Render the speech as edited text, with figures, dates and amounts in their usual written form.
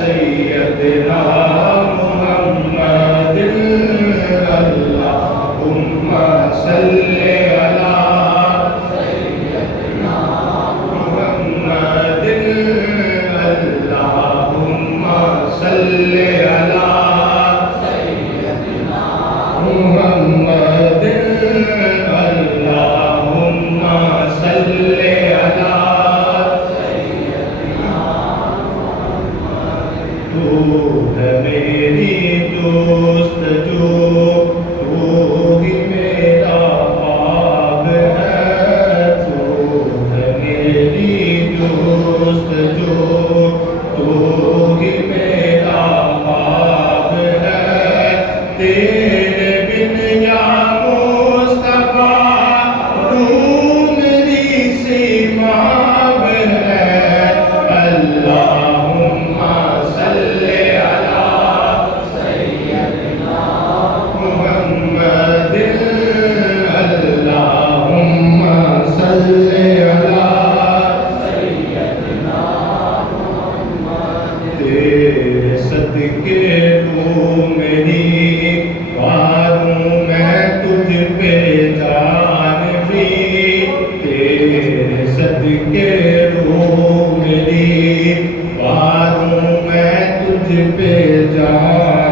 سیدنا محمد اللہم صلی علی سیدنا محمد اللہم صلی علی سیدنا محمد اللہم صلی علی تو ہے میری دوست جو تو ہی میرا خواب ہے تو ہے میری دوست جو تو ہی میرا خواب ہے تیرے بن یا مصطفیٰ تو میری سیماب ہے اللہم صلی علی سیدنا محمد اللہم صلی علی سیدنا محمد تیرے صدقے رو میری واروں میں تجھ پہ جان بھی تیرے صدقے رو میری واروں میں تجھ پہ جان